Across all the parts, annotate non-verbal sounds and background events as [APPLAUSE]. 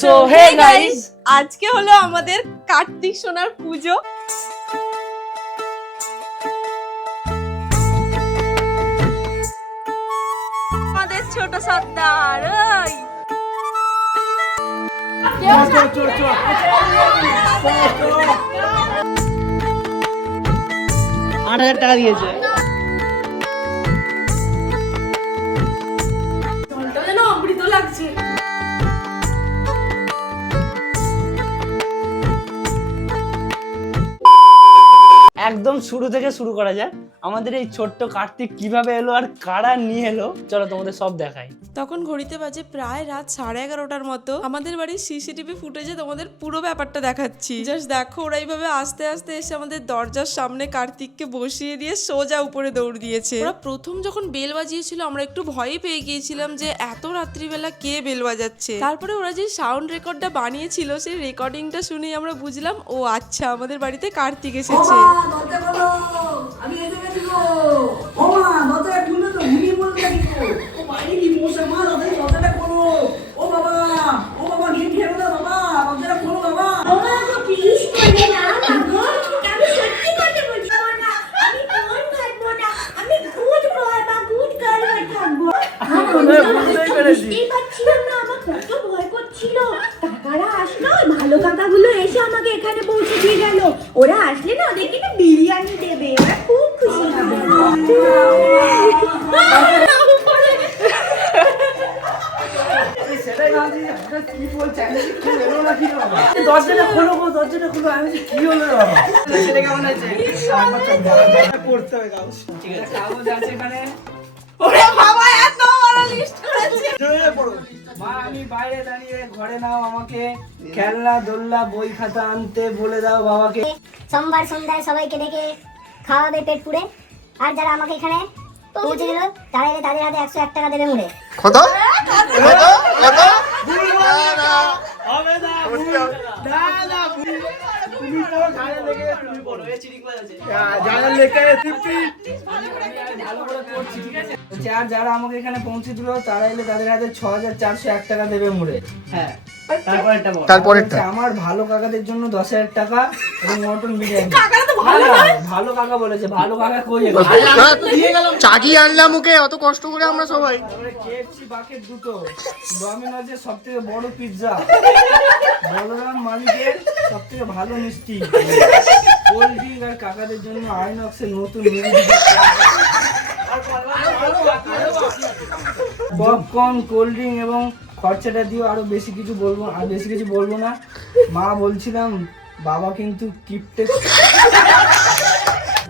So hey guys আজকে হলো আমাদের কার্তিক সোনার পুজো। আমাদের ছোট সর্দার ওই। আট হাজার টাকা দিয়েছে। অমৃত লাগছে। একদম শুরু থেকে শুরু করা যাক। আমাদের এই ছোট্ট কার্তিক কীভাবে এলো আর কারা নিয়ে এলো? চলো তোমাদের সব দেখাই। তখন ঘড়িতে বাজে প্রায় রাত সাড়ে এগারোটার মতো। আমাদের বাড়ির সিসিটিভি ফুটেজে তোমাদের পুরো ব্যাপারটা দেখাচ্ছি। জাস্ট দেখো ওরা এইভাবে আস্তে আস্তে এসে আমাদের দরজার সামনে কার্তিককে বসিয়ে দিয়ে সোজা উপরে দৌড় দিয়েছে। ওরা প্রথম যখন বেল বাজিয়েছিল আমরা একটু ভয়ই পেয়ে গিয়েছিলাম যে এত রাত্রিবেলা কে বেল বাজাচ্ছে। তারপরে ওরা যে সাউন্ড রেকর্ডটা বানিয়েছিল সেই রেকর্ডিংটা শুনেই আমরা বুঝলাম ও আচ্ছা আমাদের বাড়িতে কার্তিক এসেছে। আমি ভালো কাকাগুলো এসে আমাকে এখানে পৌঁছে দিয়ে গেল। ওরা আসলে না ওদেরকে না বিরিয়ানি দেবে ওরা খুব খুশি হবে সেটাই ভাবছি যে হঠাৎ কি বলছে আমি যে কেউ এলো না কি বাবা দরজাটা খোলো গো দরজাটা খোলো। আমি কি হলো বাবা? সেটা কেমন আছে পড়তে হবে কাগজ ঠিক আছে কাগজ আছে এখানে ওরে বাবা এত বড় লিস্ট করেছে। মা আমি বাইরে দাঁড়িয়ে ঘরে নাও আমাকে। খেলনা দোলনা বই খাতা আনতে বলে দাও বাবাকে। সোমবার সন্ধ্যায় সবাইকে ডেকে খাওয়াবে পেট পুড়ে আর যারা আমাকে এখানে পৌঁছে দিল তারা এলে তাদের হাতে একশো এক টাকা দেবে মুড়ে কত? যারা আমাকে এখানে পৌঁছে দিল তারা এলে তাদের হাতে ছ হাজার চারশো এক টাকা দেবে মুড়ে হ্যাঁ। তারপরেরটা আমার ভালো কাকাদের জন্য দশ হাজার টাকা এবং মটন বিরিয়ানি। ভালো কাকা। বলেছে ভালো কাকা কই? চাগিয়ে আনলাম ওকে অত কষ্ট করে আমরা সবাই। কেএফসি বাকেট দুটো ডমিনোজের সব থেকে বড় পিৎজা বলরাম মালিকের সব থেকে ভালো মিষ্টি। কোল্ড ড্রিঙ্ক আর কাকাদের জন্য আইনক্সের নতুন পপকর্ন কোল্ড ড্রিঙ্ক এবং খরচাটা দিও আরও বেশি কিছু বলব আর বেশি কিছু বলব না। মা বলছিলাম বাবা কিন্তু কিপটে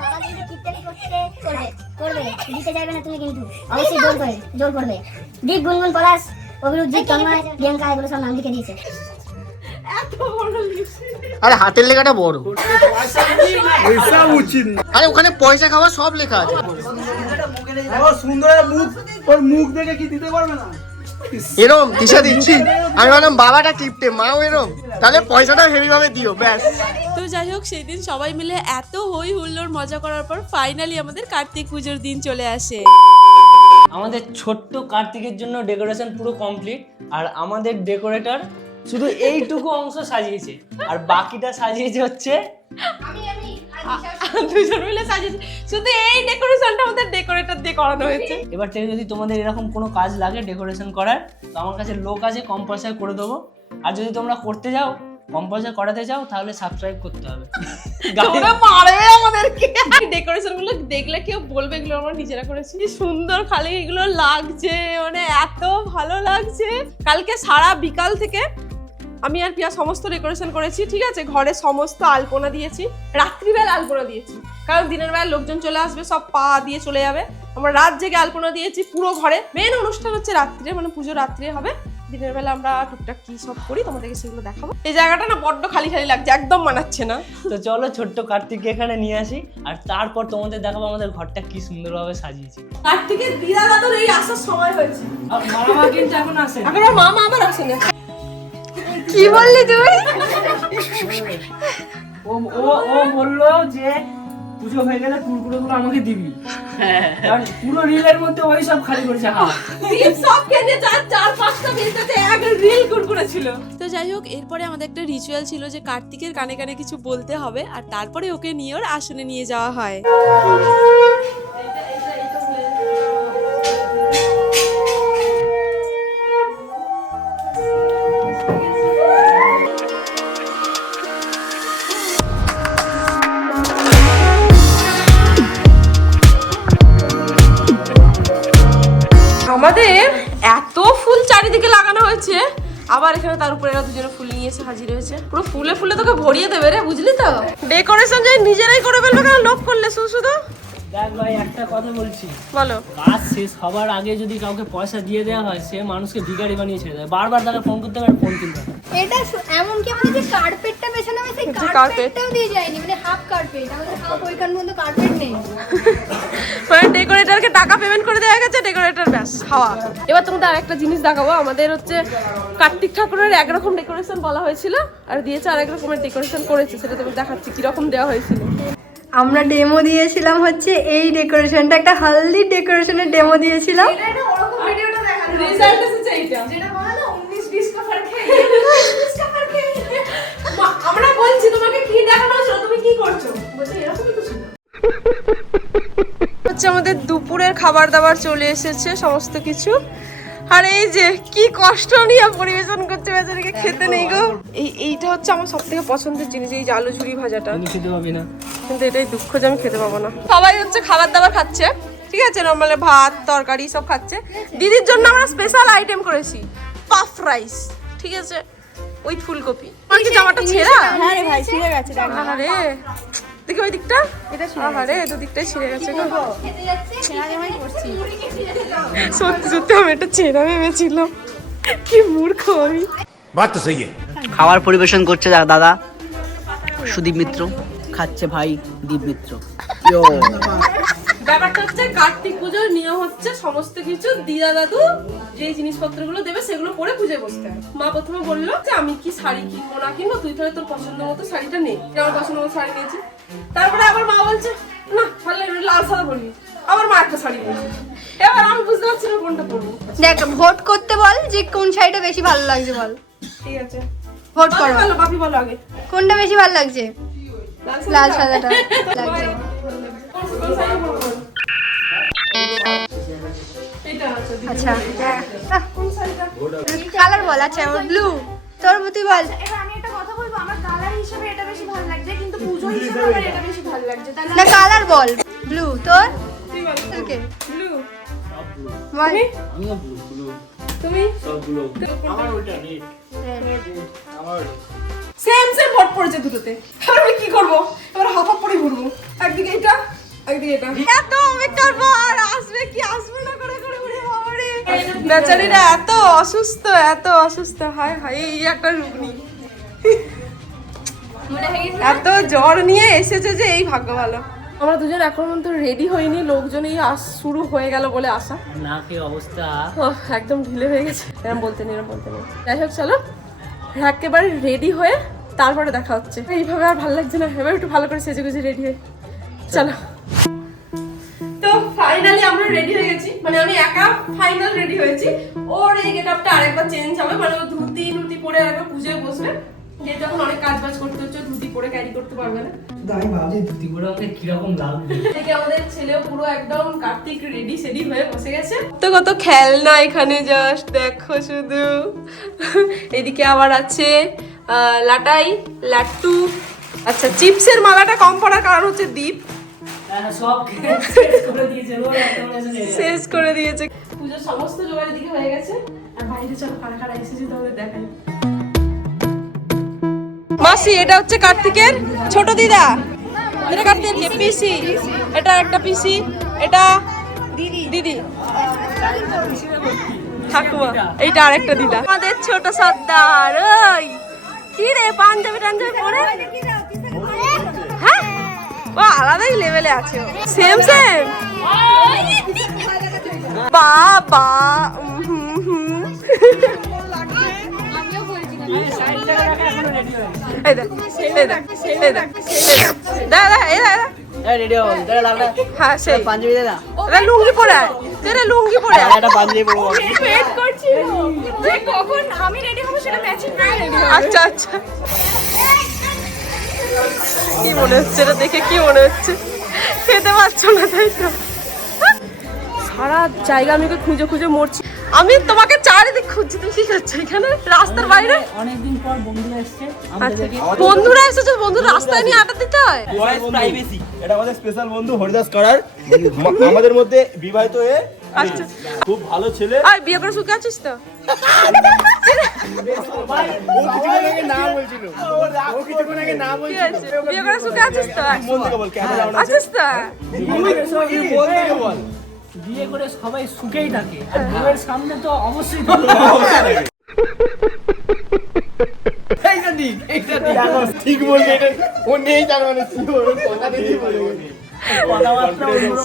বাবা কিন্তু কিপটামি করতে করবে করবে দিতে চাইবে না তুমি কিন্তু। অবশ্যই জোর করে জোর করবে। দীপ গুনগুন পলাশ অভিরুদ্ধ তন্ময় প্রিয়াঙ্কা এগুলো সব নাম লিখে দিয়েছে। আরে হাতের লেখাটা বড়। আরে ওখানে পয়সা খাওয়া সব লেখা আছে। সুন্দর মুখ ওর মুখ দেখে কি দিতে পারবে না? এরম দিশা দিচ্ছি। আমি ভাবলাম বাবাটা কিপটে মাও এরম। তাহলে পয়সাটা হেভি ভাবে দিও ব্যাস। তো যাই হোক সেই দিন সবাই মিলে এত হই হুল্লোড় মজা করার পর ফাইনালি আমাদের কার্তিক পুজোর দিন চলে আসে। আমাদের ছোট্ট কার্তিকের জন্য ডেকোরেশন পুরো কমপ্লিট আর আমাদের ডেকোরেটর শুধু এইটুকু অংশ সাজিয়েছে আর বাকিটা সাজিয়েছে হচ্ছে দুজন মিলে সাজিয়েছে। শুধু এই ডেকোরেশনটা আমাদের ডেকোরেটর দিয়ে করানো হয়েছে। এবার থেকে যদি তোমাদের এরকম কোনো কাজ লাগে ডেকোরেশন করার তো আমার কাছে লোক আছে কম পয়সায় করে দেবো। আর যদি তোমরা করতে যাও কম পয়সায় করাতে চাও তাহলে সাবস্ক্রাইব করতে হবে। [LAUGHS] পারবে আমাদেরকে। ডেকোরেশনগুলো দেখলে কেউ বলবে এগুলো আমরা নিজেরা করেছি। সুন্দর খালি এগুলো লাগছে মানে এত ভালো লাগছে। কালকে সারা বিকাল থেকে আমি আর পিয়া সমস্ত ডেকোরেশন করেছি ঠিক আছে? ঘরে সমস্ত আলপনা দিয়েছি রাত্রিবেলা আলপনা দিয়েছি। কারণ দিনের বেলা লোকজন চলে আসবে সব পা দিয়ে চলে যাবে। আমরা রাত জেগে আলপনা দিয়েছি পুরো ঘরে। মেন অনুষ্ঠান হচ্ছে রাত্রে মানে পুজো রাত্রে হবে। দিনের বেলা আমরা টুকটাক কি সব করি তোমাদেরকে সেগুলো দেখাবো। এই জায়গাটা না বড্ড খালি খালি লাগছে একদম মানাচ্ছে না। তো চলো ছোট্ট কার্তিককে এখানে নিয়ে আসি আর তারপর তোমাদের দেখাবো আমাদের ঘরটা কি সুন্দরভাবে সাজিয়েছি। কার্তিকের দিদা দাদুর এই আসার সময় হয়েছে। আর মামা কিন্তু এখন আসে এখন আর মামা আবার আসে না কি বললি তুই? ও ও ও বলল যে পুজো হয়ে গেলে কুরকুরে গুলো আমাকে দিবি। কারণ পুরো রিলের মধ্যে ওই সব খালি করেছে হাত দীপ সব কেনে চার চার পাঁচটা বেলটাতে এক রিল কুরকুরে ছিল। তো যাই হোক এরপরে আমাদের একটা রিচুয়াল ছিল যে কার্তিকের কানে কানে কিছু বলতে হবে আর তারপরে ওকে নিয়ে ওর আসনে নিয়ে যাওয়া হয়। তার উপরে এরা দুজনে ফুল নিয়ে এসে হাজির হয়েছে। পুরো ফুলে ফুলে তোকে ভরিয়ে দেবে রে বুঝলি তো? ডেকোরেশন যাই নিজেরাই করে ফেলবে কেন লোক করলে শুধু শুধু? দেখ ভাই একটা কথা বলছি। বলো। কাজ শেষ হবার আগে যদি কাউকে পয়সা দিয়ে দেওয়া হয় সে মানুষকে ভিখারি বানিয়ে ছেড়ে দেয়। বারবার তাকে ফোন করতে হবে ফোন কিনতে হবে। এটা শু- এমনকি আমরা যে কার্পেটটা বেছানো হবে সেই কার্পেটটাও দিয়ে যায়নি মানে হাফ কার্পেট আমাদের হাফ ওইখান পর্যন্ত কার্পেট নেই। মানে ডেকোরেটরকে টাকা পেমেন্ট করে দেওয়া গেছে ডেকোরেটর ব্যাস খাওয়া। এবার তোমাদের আরেকটা জিনিস দেখাবো আমাদের হচ্ছে কার্তিক ঠাকুরের একরকম ডেকোরেশন বলা হয়েছিল আর দিয়েছে আরেক রকমের ডেকোরেশন করেছে সেটা দেখাচ্ছি কীরকম দেওয়া হয়েছিল। আমরা ডেমো দিয়েছিলাম হচ্ছে এই ডেকোরেশনটা একটা হালদি ডেকোরেশনের ডেমো দিয়েছিলাম। রেজাল্ট এসেছে এইটা। মা- আমরা বলছি তোমাকে কি দেখানো হয়েছিল? তুমি কি করছ? বলছে এরকমই তো হচ্ছে আমাদের দুপুরের খাবার দাবার চলে এসেছে সমস্ত কিছু। আর এই যে কি কষ্ট নিয়ে পরিবেশন করছে বেচারিকে খেতে নেই গো। এই এইটা হচ্ছে আমার সব থেকে পছন্দের জিনিস এই যে আলু ঝুড়ি ভাজাটা। তুমি খেতে পাবি না। কিন্তু এটাই দুঃখ যে আমি খেতে পাবো না। সবাই হচ্ছে খাবার দাবার খাচ্ছে ঠিক আছে? নর্মালে ভাত তরকারি সব খাচ্ছে। দিদির জন্য আমরা স্পেশাল আইটেম করেছি পাফ রাইস ঠিক আছে? ওই ফুলকপি। মানে কি জামাটা ছেঁড়া? হ্যাঁ রে ভাই ছিঁড়ে গেছে না রে। দেখি ওই দিকটা। এটা আরে দুদিকটাই ছিঁড়ে গেছে গো। সত্যি সত্যি আমি এটা ছেঁড়া ভেবেছিলাম। কি মূর্খ আমি। বাত সেই খাবার পরিবেশন করছে দাদা। সুদীপ মিত্র। খাচ্ছে ভাই দীপ মিত্র। [LAUGHS] ব্যাপারটা হচ্ছে কার্তিক পুজোর নিয়ম হচ্ছে সমস্ত কিছু দিদা দাদু যে জিনিসপত্রগুলো দেবে সেগুলো পরে পুজোয় বসতে হয়। মা প্রথমে বলল যে আমি কি শাড়ি কিনবো না কিনবো? তুই তাহলে তোর পছন্দ মতো শাড়িটা নে। আমার পছন্দ মতো শাড়ি নিয়েছি তারপরে আবার মা বলছে না তাহলে লাল সাদা পরবি আবার মা একটা শাড়ি পরবে এবার আমি বুঝতে পারছি না কোনটা পরবো। দেখ ভোট করতে বল যে কোন শাড়িটা বেশি ভালো লাগছে বল। ঠিক আছে। ভোট বাপি করো। বলো বাপি বলো আগে। কোনটা বেশি ভালো লাগছে? লাল সাদাটা [LAUGHS] লাগছে। কোন শাড়ি পরবো? আচ্ছা কালার বল আচ্ছা ব্লু তোর তুই বল। এবার আমি একটা কথা বলব আমার কালার হিসেবে এটা বেশি ভালো লাগছে কিন্তু পুজো হিসেবে আমার এটা। বেশি ভালো লাগছে তাহলে না? কালার বল। ব্লু তোর ওকে ব্লু। বল আমিও ব্লু ব্লু তুমি? সবগুলো আমার সেম সেম ভোট পড়েছে দুটোতে। এবার আমি কি করব? এবার হাফ হাফ করে ঘুরবো। একদিকে এটা এত অপেক্ষার পর আসবে কি? আসবে না? করে করে উড়ে বাবারে। [LAUGHS] বেচারিরা এত অসুস্থ এত অসুস্থ। হায় হায় এই একটা রুগনি এত জ্বর নিয়ে এসেছে যে এই ভাগ্য ভালো। আমরা দুজন এখন পর্যন্ত রেডি হইনি লোকজন এই আস শুরু হয়ে গেল বলে আসা না খেয়ে অবস্থা? একদম ঢিলে হয়ে গেছে। এরকম বলতে নেই এরকম বলতে নেই। যাই হোক চলো। একেবারে রেডি হয়ে তারপরে দেখা হচ্ছে। এইভাবে আর ভালো লাগছে না। এবার একটু ভালো করে সেজে গুজে রেডি হয়ে। চলো। তো ফাইনালি আমরা রেডি হয়ে গেছি। মানে আমি একা ফাইনাল রেডি হয়েছি। ওর এই গেটআপটা আরেকবার চেঞ্জ হবে। মানে ও ধুতি নুতি পরে আরেকবার পুজোয় বসবে। যে যখন অনেক কাজ বাজ করতে হচ্ছে ধুতি পরে ক্যারি করতে পারবে না। আমি ভাবছি ধুতি করে আমাকে কীরকম লাগবে? থেকে আমাদের ছেলেও পুরো একদম কার্তিক রেডি সেডি হয়ে বসে গেছে। তো কত খেলনা এখানে জাস্ট দেখো শুধু। এদিকে আবার আছে লাটাই লাট্টু। আচ্ছা চিপসের মালাটা কম পড়ার কারণ হচ্ছে দ্বীপ শেষ করে দিয়েছে নিয়ে যায়। শেষ করে দিয়েছে। পুজোর সমস্ত জোগাড় দিকে হয়ে গেছে আর বাইরে চলো কারা কারা এসেছে তোমাদের দেখাই। মাসি এটা হচ্ছে কার্তিকের ছোট দিদা। এটা কার্তিকের পিসি। এটা একটা পিসি। এটা দিদি। দিদি ঠাকুমা এইটা আরেকটা দিদা। আমাদের ছোট সর্দার ওই। কি রে পাঞ্জাবি টাঞ্জাবি পরে? হ্যাঁ ও আলাদাই লেভেলে আছে। সেম সেম হ্যাঁ না। এটা লুঙ্গি পরে আয়। এটা লুঙ্গি পরে আচ্ছা আচ্ছা। কি মনে হচ্ছে? এটা দেখে কি মনে হচ্ছে? খেতে পারছ না তাই তো। সারা জায়গা আমি খুঁজে খুঁজে মরছি। আমি তোমাকে চারিদিক খুঁজছি তুমি কি করছ এখানে? রাস্তার বাইরে? অনেকদিন পর বন্ধুরা এসছে আচ্ছা বন্ধুরা এসেছে বন্ধু রাস্তায় নিয়ে আটা দিতে হয়? প্রাইভেসি এটা আমাদের স্পেশাল বন্ধু হরিদাস করার। আমাদের মধ্যে বিবাহিত হয়ে আচ্ছা খুব ভালো ছেলে। আর বিয়ে করে সুখে আছিস তো? বিয়ে করে সুখে আছিস তো? থেকে বল ক্যামেরা আছিস তো? থেকে বল বিয়ে করে সবাই সুখেই থাকে। আর হ্যাঁ। বউয়ের সামনে তো অবশ্যই ঠিক বলবে ও নেই তার মানে কথা।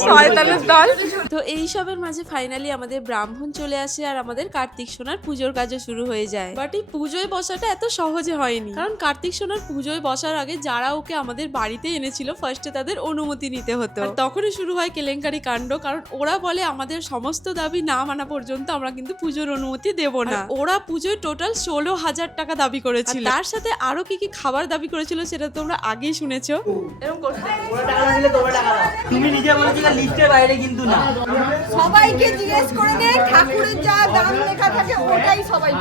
শয়তানের দল। তো এই সবের মাঝে ফাইনালি আমাদের ব্রাহ্মণ চলে আসে আর আমাদের কার্তিক সোনার পুজোর কাজও শুরু হয়ে যায়। বাট এই পুজোয় বসাটা এত সহজে হয়নি। কারণ কার্তিক সোনার পুজোয় বসার আগে যারা ওকে আমাদের বাড়িতে এনেছিল ফার্স্টে তাদের অনুমতি নিতে হতো। আর তখনই শুরু হয় কেলেঙ্কারি কাণ্ড কারণ ওরা বলে আমাদের সমস্ত দাবি না মানা পর্যন্ত আমরা কিন্তু পুজোর অনুমতি দেব না। ওরা পুজোয় টোটাল ষোলো হাজার টাকা দাবি করেছিল। তার সাথে আরও কি কি খাবার দাবি করেছিল সেটা তোমরা আগেই শুনেছো। এরকম করতে। দিলে তোমরা টাকা দাও। তুমি নিজে বলেছিলে লিস্টের বাইরে কিন্তু না। সবাইকে জিজ্ঞেস করে নে ঠাকুরের যা দাম লেখা থাকে ওটাই সবাই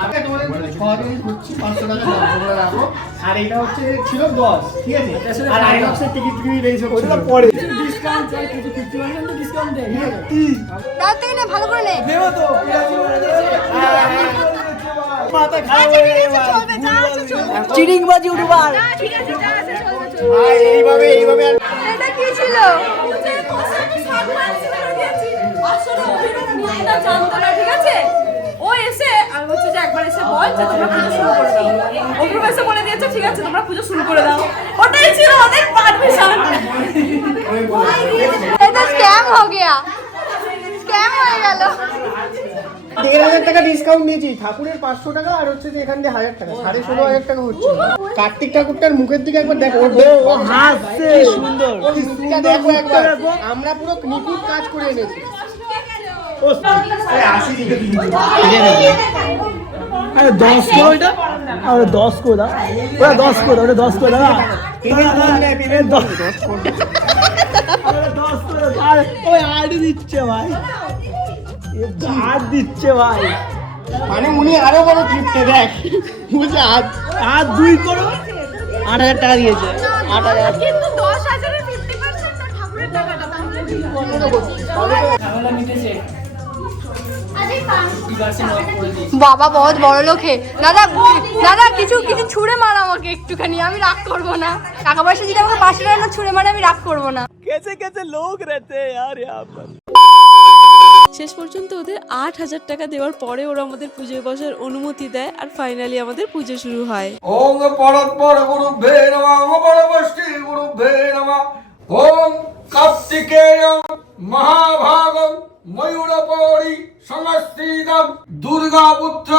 আর এটা হচ্ছে ছিল দশ ঠিক আছে? আর আইনক্সের টিকিট টিকিট এইসব ওটা পরে। ডিসকাউন্ট চাই কিছু ফিফটি পার্সেন্ট ডিসকাউন্ট দেয়। তার থেকে নে ভালো করে নে। দেবো তো। মাথা খারাপ আচ্ছা, হয়ে গেছে ঠিক আছে, যা আছে চলবে, চলবে। এইভাবে এইভাবে ছিল ঠিক আছে? ও এসে আর হচ্ছে যে একবার এসে বল তোমরা পুজো করে দাও। ঠিক আছে তোমরা পুজো শুরু করে দাও। ওটাই ছিল ওদের পারমিশন স্ক্যাম হয়ে গেল। দেড় হাজার টাকা ডিসকাউন্ট নিয়েছি। ঠাকুরের পাঁচশো টাকা আর হচ্ছে যে এখান দিয়ে হাজার টাকা। সাড়ে ষোলো হাজার টাকা হচ্ছে। কার্তিক ঠাকুরটার মুখের দিকে একবার দেখো। ও হাসছে সুন্দর। দেখো একবার। আমরা পুরো নিখুঁত কাজ করে এনেছি। আরে দশ আরে দশ দাও ওটা দশ করে ওটা দশ করে দাও। ওই আট দিচ্ছে ভাই। হাত দিচ্ছে ভাই। মানে উনি আরও বড় গিফটে দেখ। বুঝে দুই করো। আট হাজার টাকা দিয়েছে। আট হাজার। বাবা বহুত বড় লোকে দাদা দাদা কিছু কিছু ছুঁড়ে মার আমাকে একটুখানি আমি রাগ করব না। টাকা পয়সা যদি আমাকে পাশে টাকা ছুঁড়ে মারে আমি রাগ করব না। কেছে কেসে লোক রেতে আর শেষ পর্যন্ত ওদের আট হাজার টাকা দেওয়ার পরে ওরা আমাদের পুজোয় বসার অনুমতি দেয় আর ফাইনালি আমাদের পুজো শুরু হয়। কার্তিকেয় মহাভাগম ময়ূরপরি দুর্গা পুত্র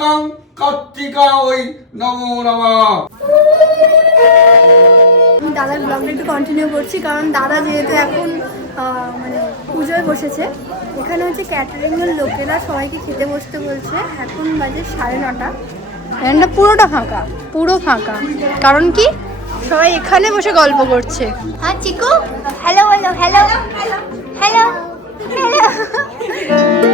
কং কার্তিকা ওই নমো। নমঃ দাদার ব্লগটা একটু কন্টিনিউ করছি কারণ দাদা যেহেতু এখন মানে পুজোয় বসেছে এখানে হচ্ছে ক্যাটারিংয়ের লোকেরা সবাইকে খেতে বসতে বলছে। এখন বাজে সাড়ে নটা। এখানটা পুরোটা ফাঁকা পুরো ফাঁকা। কারণ কি? সবাই এখানে বসে গল্প করছে। হ্যাঁ চিকু। হ্যালো বলো হ্যালো হ্যালো হ্যালো 내 려.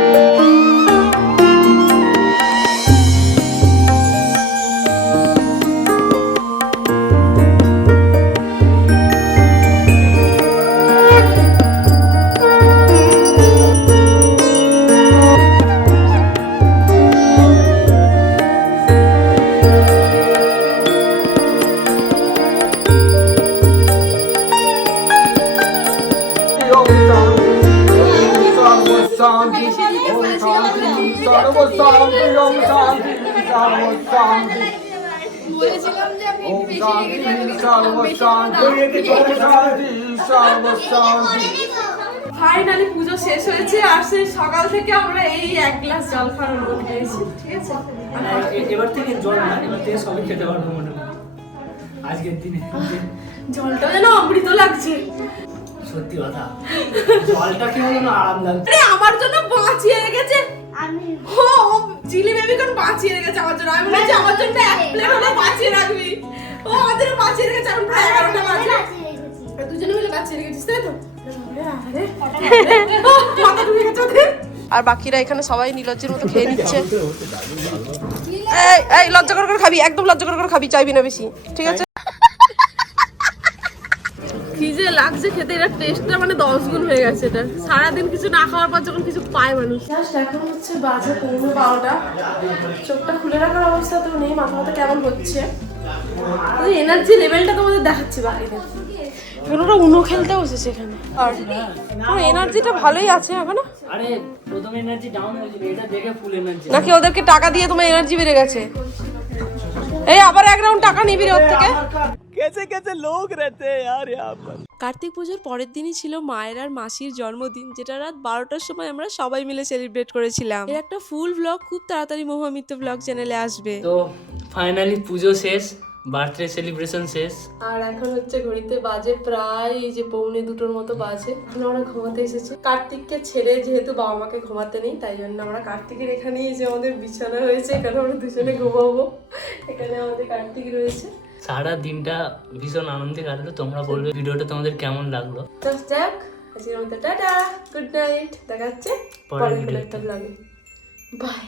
ওম শান্তি সর্ব শান্তি ফাইনালি পুজো শেষ হয়েছে আর সেই সকাল থেকে আমরা এই এক গ্লাস জল খাওয়ার অনুমতি পেয়েছি ঠিক আছে? এবার থেকে জল না এবার থেকে সবাই খেতে পারব মনে আজকের দিনে। জলটা যেন অমৃত লাগছে। সত্যি কথা। জলটা কি হলো না আরাম লাগছে। আমার জন্য বাঁচিয়ে রেখেছে। ও চিলি বেবিকর্ন বাঁচিয়ে রেখেছে আমার জন্য। আমি বলেছি আমার জন্য এক প্লেট হলো বাঁচিয়ে রাখবি। ও আমাদের বাঁচিয়ে রেখেছে এখন প্রায় এগারোটা বাজে। দুজনে মিলে বাঁচিয়ে রেখেছিস তাই তো? মাথা ঢুকে গেছে ওদের। আর বাকিরা এখানে সবাই নিলজ্জের মতো খেয়ে নিচ্ছে। এই এই লজ্জা করে করে খাবি একদম লজ্জা করে করে খাবি চাইবি না বেশি ঠিক আছে? কি যে লাগছে খেতে এটা টেস্টটা মানে দশ গুণ হয়ে গেছে এটা। সারাদিন কিছু না খাওয়ার পর যখন কিছু পায় মানুষ। জাস্ট এখন হচ্ছে বাজে পৌনে বারোটা। চোখটা খুলে রাখার অবস্থা তো নেই মাথা মাথা কেমন হচ্ছে? এনার্জি লেভেলটা তোমাদের দেখাচ্ছি বাকিদের এখন ওরা উনো খেলতে বসেছে এখানে। আর এনার্জিটা ভালোই আছে এখনও। আরে প্রথম এনার্জি ডাউন হয়েছিল এটা দেখে ফুল এনার্জি নাকি ওদেরকে টাকা দিয়ে তোমার এনার্জি বেড়ে গেছে? এই আবার এক রাউন্ড টাকা নিবি রে ওর থেকে। কার্তিক পুজোর পরের দিনই ছিল মায়ের আর মাসির জন্মদিন যেটা রাত বারোটার সময় আমরা সবাই মিলে সেলিব্রেট করেছিলাম। এর একটা ফুল ব্লগ খুব তাড়াতাড়ি মহামিত্র ব্লগ চ্যানেলে আসবে। তো ফাইনালি পুজো শেষ বার্থডে সেলিব্রেশন শেষ। আর এখন হচ্ছে ঘড়িতে বাজে প্রায় এই যে পৌনে দুটোর মতো বাজে। এখন আমরা ঘুমাতে এসেছি। কার্তিককে ছেড়ে যেহেতু বাবা মাকে ঘুমাতে নেই তাই জন্য আমরা কার্তিকের এখানেই যে আমাদের বিছানা হয়েছে এখানে আমরা দুজনে ঘুমাবো। এখানে আমাদের কার্তিক রয়েছে। সারা দিনটা ভীষণ আনন্দে কাটলো। তোমরা বলবে ভিডিওটা তোমাদের কেমন লাগল? যাক আজকের মতো টাটা গুড নাইট দেখা হচ্ছে পরের ভিডিওতে। বাই